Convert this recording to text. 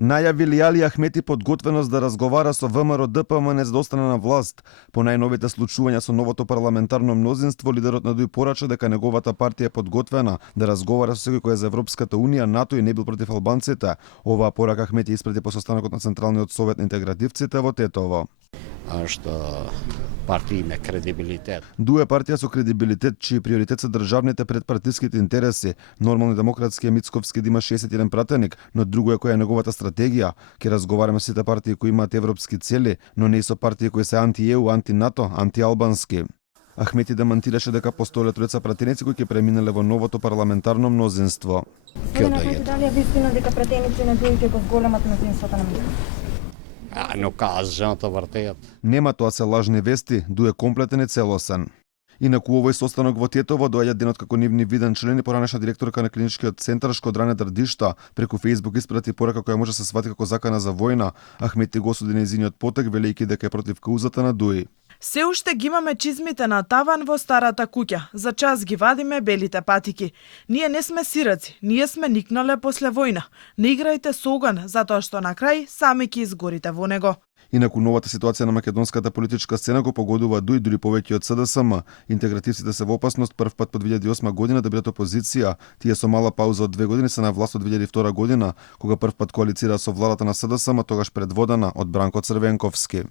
Најавили Али Ахмети подготвеност да разговара со ВМРО ДПМН за да остане на власт. По најновите случувања со новото парламентарно мнозинство, лидерот на ДУИ порача дека неговата партија е подготвена да разговара со секој кој е за Европската унија, НАТО и не бил против албанците. Оваа порака Ахмети испрати по состанокот на Централниот совет на интегративците во Тетово. Што партија има кредибилитет. ДУ е партија со кредибилитет, чиј приоритет се државните предпартиските интереси. Нормално демократскиот Мицковски да има 61 пратеник, но друго е која е неговата стратегија. Ќе разговараме со сите партии кои имаат европски цели, но не и со партии кои се анти-ЕУ, анти-НАТО, анти-албански. Ахмети демантираше дека постоеле тројца пратеници кои ќе преминале во новото парламентарно мнозинство. Господин Ахмети, дали е вистина дека пратеници на ДУИ ќе го зголемат мнозинството на Мицковски? Но кажаното вртеат. Нема, тоа се лажни вести, ДУ е комплетен и целосен. Инаку овој состанок во Тетово доаѓа денот како нивни виден член и поранешна директорка на клиничкиот центар Шкодране Дрдишта преку Facebook испрати порака која може да се свати како закана за војна. Ахмети го осуди нејзиниот потек велејќи дека е против каузата на ДУИ. Се уште ги имаме чизмите на таван во старата куќа. За час ги вадиме белите патики. Ние не сме сираци, ние сме никнале после војна. Не играјте со оган, затоа што на крај сами ќе изгорите во него. Инаку новата ситуација на македонската политичка сцена го погодува ДУИ дури повеќе од СДСМ. Интегративците се во опасност прв пат по 2008 година да бидат опозиција. Тие со мала пауза од 2 години се на власт од 2002 година, кога прв пат коалицира со владата на СДСМ, тогаш предводена од Бранко Црвенковски.